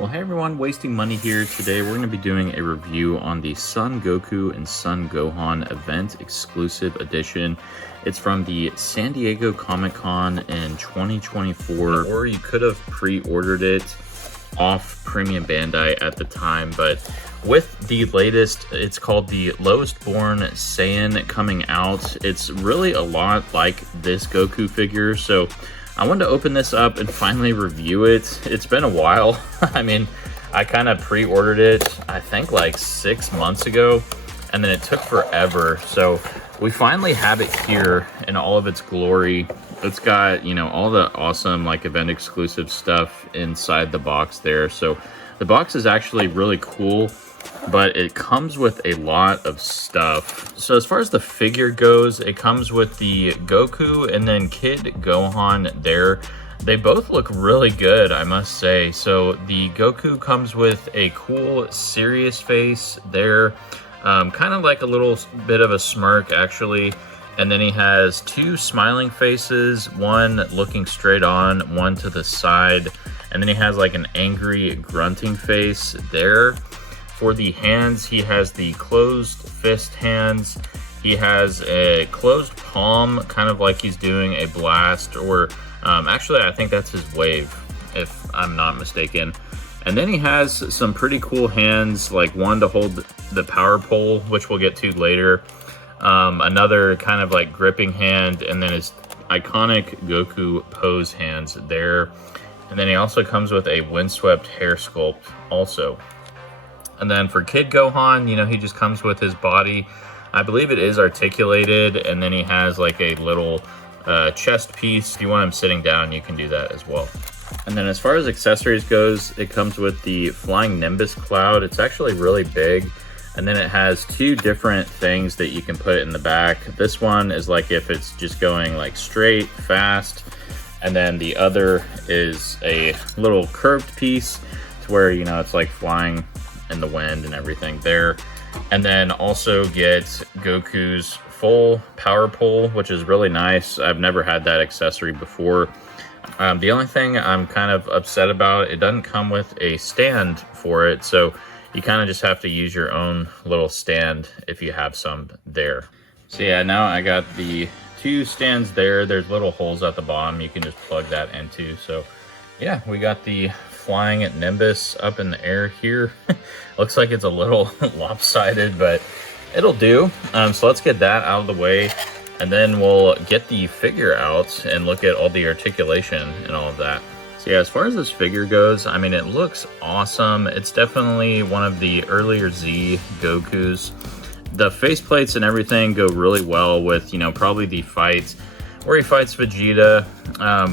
Well, hey everyone, Wasting Money here. Today we're going to be doing a review on the Son Goku and Son Gohan event exclusive edition. It's from the San Diego Comic-Con in 2024, or you could have pre-ordered it off Premium Bandai at the time, but with the latest, it's called the Lowest Born Saiyan coming out. It's really a lot like this Goku figure, so I wanted to open this up and finally review it. It's been a while. I mean, I kind of pre-ordered it, I think like 6 months ago, and then it took forever. So we finally have it here in all of its glory. It's got, you know, all the awesome like event exclusive stuff inside the box there. So the box is actually really cool, but it comes with a lot of stuff. So as far as the figure goes, it comes with the Goku and then Kid Gohan there. They both look really good, I must say. So the Goku comes with a cool serious face there, kind of like a little bit of a smirk actually. And then he has two smiling faces, one looking straight on, one to the side. And then he has like an angry grunting face there. For the hands, he has the closed fist hands. He has a closed palm, kind of like he's doing a blast, or actually I think that's his wave, if I'm not mistaken. And then he has some pretty cool hands, like one to hold the power pole, which we'll get to later. Another kind of like gripping hand, and then his iconic Goku pose hands there. And then he also comes with a windswept hair sculpt also. And then for Kid Gohan, you know, he just comes with his body. I believe it is articulated, and then he has like a little chest piece. If you want him sitting down, you can do that as well. And then as far as accessories goes, it comes with the Flying Nimbus Cloud. It's actually really big. And then it has two different things that you can put in the back. This one is like if it's just going like straight, fast. And then the other is a little curved piece to where, you know, it's like flying in the wind and everything there. And then also get Goku's full power pole, which is really nice. I've never had that accessory before. The only thing I'm kind of upset about, it doesn't come with a stand for it, so you kind of just have to use your own little stand if you have some there. So yeah, now I got the two stands there. There's little holes at the bottom you can just plug that into. So yeah, we got the Flying Nimbus up in the air here. Looks like it's a little lopsided, but it'll do. So let's get that out of the way, and then we'll get the figure out and look at all the articulation and all of that. So yeah, as far as this figure goes, I mean, it looks awesome. It's definitely one of the earlier Z Gokus. The faceplates and everything go really well with, you know, probably the fight where he fights Vegeta,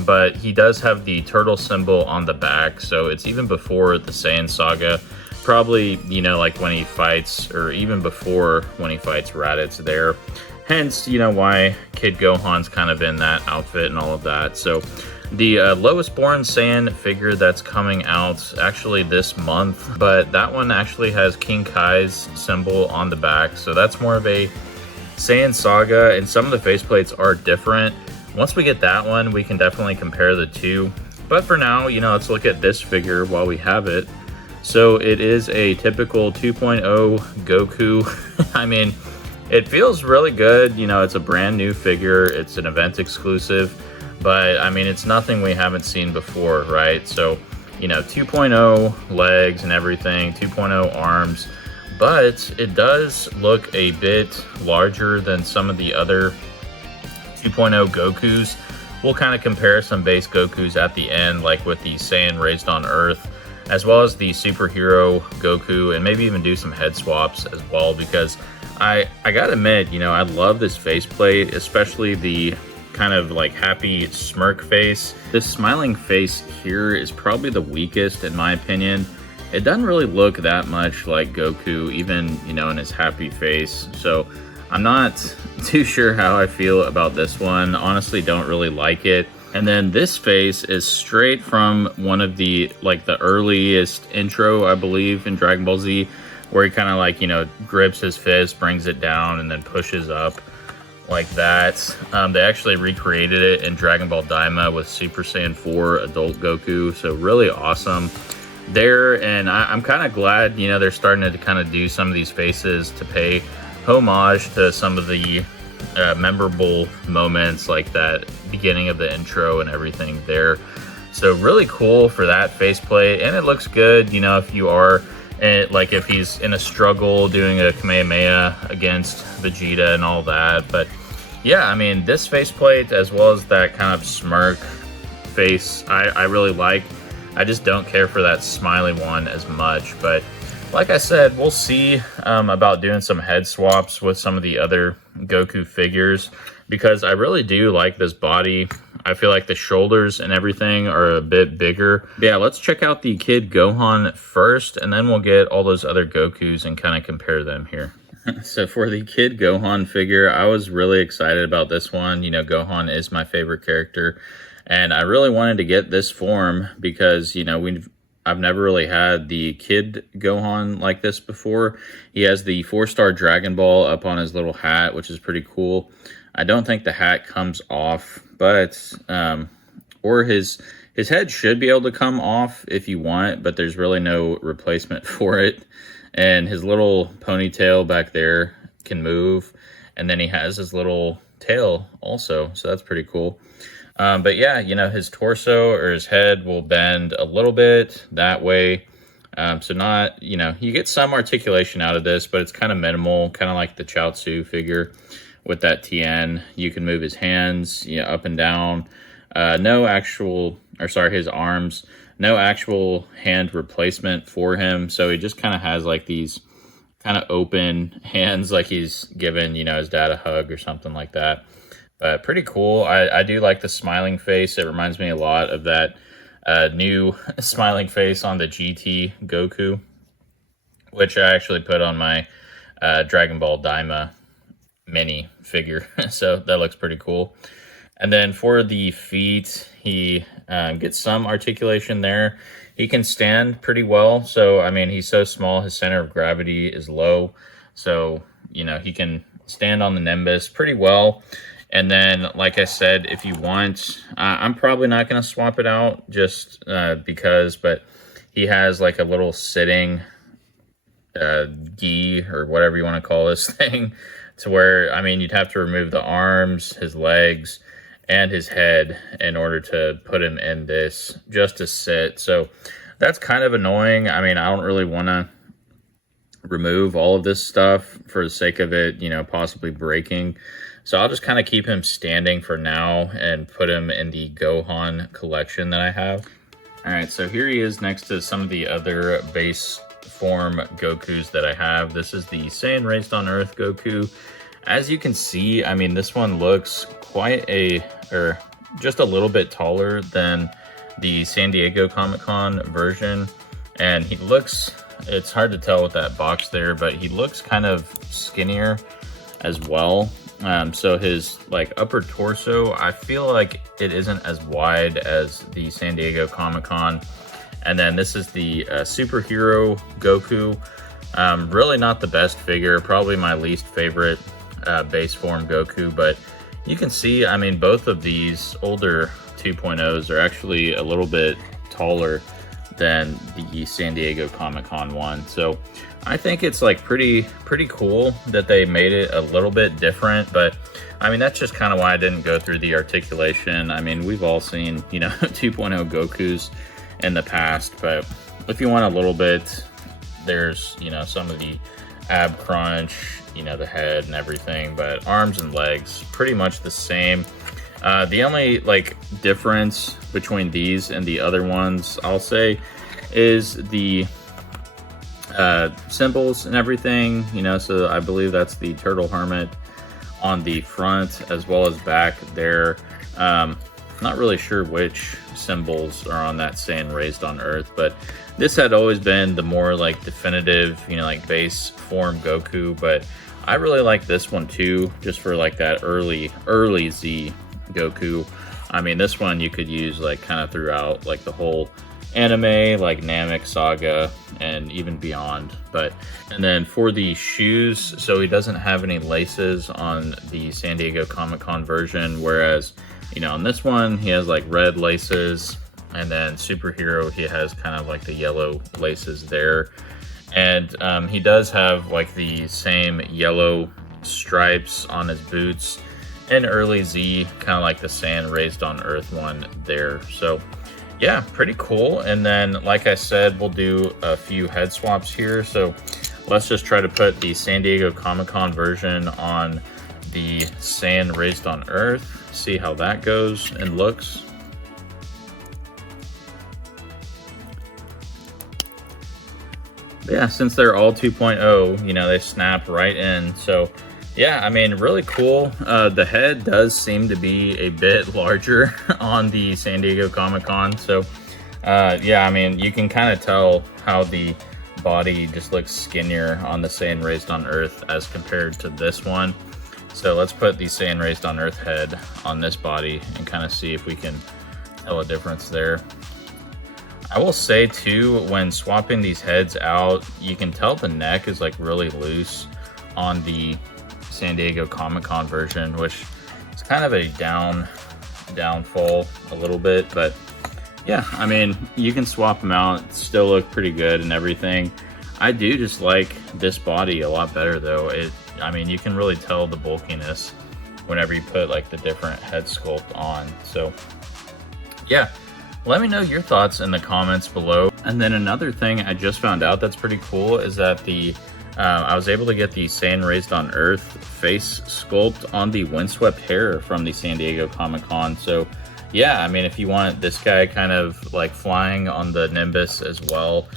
but he does have the turtle symbol on the back, so it's even before the Saiyan saga. Probably, you know, like when he fights, or even before when he fights Raditz there. Hence, you know, why Kid Gohan's kind of in that outfit and all of that. So the Lowest Born Saiyan figure that's coming out actually this month, but that one actually has King Kai's symbol on the back, so that's more of a Saiyan saga, and some of the faceplates are different. Once we get that one, we can definitely compare the two. But for now, you know, let's look at this figure while we have it. So it is a typical 2.0 Goku. I mean, it feels really good. You know, it's a brand new figure. It's an event exclusive, but I mean, it's nothing we haven't seen before, right? So, you know, 2.0 legs and everything, 2.0 arms. But it does look a bit larger than some of the other 2.0 Gokus. We'll kind of compare some base Gokus at the end, like with the Saiyan Raised on Earth, as well as the superhero Goku, and maybe even do some head swaps as well, because I gotta admit, you know, I love this faceplate, especially the kind of like happy smirk face. This smiling face here is probably the weakest in my opinion. It doesn't really look that much like Goku, even, you know, in his happy face. So I'm not too sure how I feel about this one. Honestly, don't really like it. And then this face is straight from one of the, like the earliest intro, I believe, in Dragon Ball Z, where he kind of like, you know, grips his fist, brings it down, and then pushes up like that. They actually recreated it in Dragon Ball Daima with Super Saiyan 4 Adult Goku. So really awesome. there, and I'm kind of glad, you know, they're starting to kind of do some of these faces to pay homage to some of the memorable moments, like that beginning of the intro and everything there. So really cool for that faceplate, and it looks good, you know, if you are like if he's in a struggle doing a Kamehameha against Vegeta and all that. But yeah, I mean, this faceplate as well as that kind of smirk face, I really like. I just don't care for that smiley one as much. But like I said, we'll see about doing some head swaps with some of the other Goku figures, because I really do like this body. I feel like the shoulders and everything are a bit bigger. Yeah, let's check out the Kid Gohan first, and then we'll get all those other Gokus and kind of compare them here. So for the Kid Gohan figure, I was really excited about this one. You know, Gohan is my favorite character, and I really wanted to get this form because, you know, I've never really had the Kid Gohan like this before. He has the 4-star Dragon Ball up on his little hat, which is pretty cool. I don't think the hat comes off, but or his head should be able to come off if you want, but there's really no replacement for it. And his little ponytail back there can move, and then he has his little tail also, so that's pretty cool. But yeah, you know, his torso or his head will bend a little bit that way. So not, you know, you get some articulation out of this, but it's kind of minimal, kind of like the Chaozu figure with that Tien. You can move his hands, you know, up and down. His arms, no actual hand replacement for him. So he just kind of has like these kind of open hands, like he's giving, you know, his dad a hug or something like that. But pretty cool. I do like the smiling face. It reminds me a lot of that new smiling face on the GT Goku, which I actually put on my Dragon Ball Daima mini figure. So that looks pretty cool. And then for the feet, he gets some articulation there. He can stand pretty well. So, I mean, he's so small, his center of gravity is low. So, you know, he can stand on the Nimbus pretty well. And then, like I said, if you want, I'm probably not going to swap it out just because, but he has like a little sitting gi or whatever you want to call this thing, to where, I mean, you'd have to remove the arms, his legs, and his head in order to put him in this just to sit. So that's kind of annoying. I mean, I don't really want to remove all of this stuff for the sake of it, you know, possibly breaking. So I'll just kind of keep him standing for now and put him in the Gohan collection that I have. All right, so here he is next to some of the other base form Gokus that I have. This is the Saiyan Raised on Earth Goku. As you can see, I mean, this one looks just a little bit taller than the San Diego Comic-Con version. And he looks, it's hard to tell with that box there, but he looks kind of skinnier as well. So his like upper torso, I feel like it isn't as wide as the San Diego Comic-Con. And then this is the superhero Goku. Really not the best figure, probably my least favorite base form Goku, but you can see, I mean, both of these older 2.0s are actually a little bit taller than the San Diego Comic-Con one. So I think it's like pretty cool that they made it a little bit different, but I mean, that's just kind of why I didn't go through the articulation. I mean, we've all seen, you know, 2.0 Gokus in the past, but if you want a little bit, there's, you know, some of the ab crunch, you know, the head and everything, but arms and legs pretty much the same. The only like difference between these and the other ones, I'll say, is the symbols and everything, you know. So I believe that's the turtle hermit on the front as well as back there. Not really sure which symbols are on that Saiyan Raised on Earth, but this had always been the more like definitive, you know, like base form Goku. But I really like this one too, just for like that early Z Goku. I mean, this one you could use like kind of throughout like the whole anime, like Namek Saga and even beyond. And then for the shoes, so he doesn't have any laces on the San Diego Comic-Con version, whereas, you know, on this one he has like red laces And then Superhero, he has kind of like the yellow laces there. And he does have like the same yellow stripes on his boots. And early Z, kind of like the Sand Raised on Earth one there. So yeah, pretty cool. And then, like I said, we'll do a few head swaps here. So let's just try to put the San Diego Comic-Con version on the Sand Raised on Earth. See how that goes and looks. Yeah, since they're all 2.0, you know, they snap right in. So yeah, I mean, really cool. The head does seem to be a bit larger on the San Diego Comic-Con. So yeah, I mean, you can kind of tell how the body just looks skinnier on the Sand Raised on Earth as compared to this one. So let's put the Sand Raised on Earth head on this body and kind of see if we can tell a difference there. I will say too, when swapping these heads out, you can tell the neck is like really loose on the San Diego Comic-Con version, which is kind of a downfall a little bit, but yeah, I mean, you can swap them out, still look pretty good and everything. I do just like this body a lot better though. I mean, you can really tell the bulkiness whenever you put like the different head sculpt on. So yeah, let me know your thoughts in the comments below. And then another thing I just found out that's pretty cool is that I was able to get the Sand Raised on Earth face sculpt on the windswept hair from the San Diego Comic-Con. So yeah, I mean, if you want this guy kind of like flying on the Nimbus as well,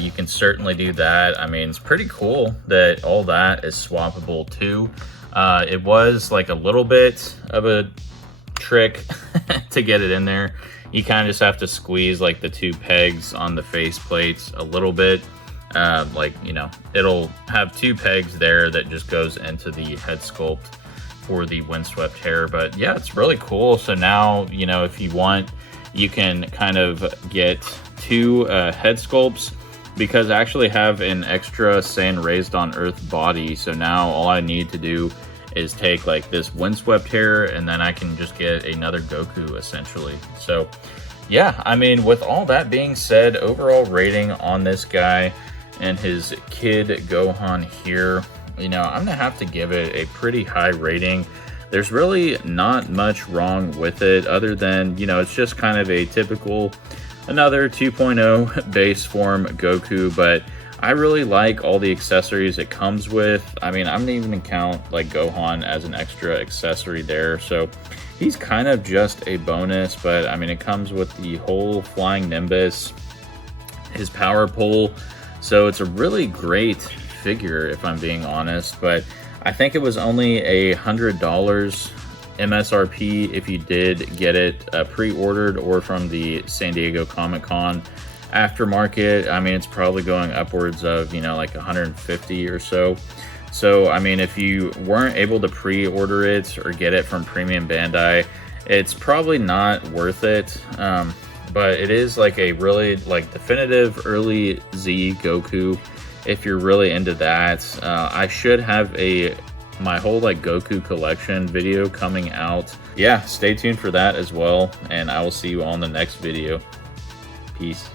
you can certainly do that. I mean, it's pretty cool that all that is swappable too. It was like a little bit of a trick to get it in there. You kind of just have to squeeze like the two pegs on the face plates a little bit. Like, you know, it'll have two pegs there that just goes into the head sculpt for the windswept hair. But yeah, it's really cool. So now, you know, if you want, you can kind of get two head sculpts, because I actually have an extra Sand Raised on Earth body. So now all I need to do is take like this windswept hair and then I can just get another Goku essentially. So yeah, I mean, with all that being said, overall rating on this guy and his kid Gohan here, you know, I'm gonna have to give it a pretty high rating. There's really not much wrong with it other than, you know, it's just kind of a typical another 2.0 base form Goku, but I really like all the accessories it comes with. I mean, I'm not even gonna count like Gohan as an extra accessory there. So he's kind of just a bonus, but I mean, it comes with the whole flying Nimbus, his power pole. So it's a really great figure if I'm being honest, but I think it was only $100 MSRP if you did get it pre-ordered or from the San Diego Comic-Con aftermarket. I mean, it's probably going upwards of, you know, like 150 or so. So I mean, if you weren't able to pre-order it or get it from Premium Bandai, it's probably not worth it. But it is like a really like definitive early Z Goku if you're really into that. I should have my whole like Goku collection video coming out. Yeah, stay tuned for that as well, and I will see you on the next video. Peace.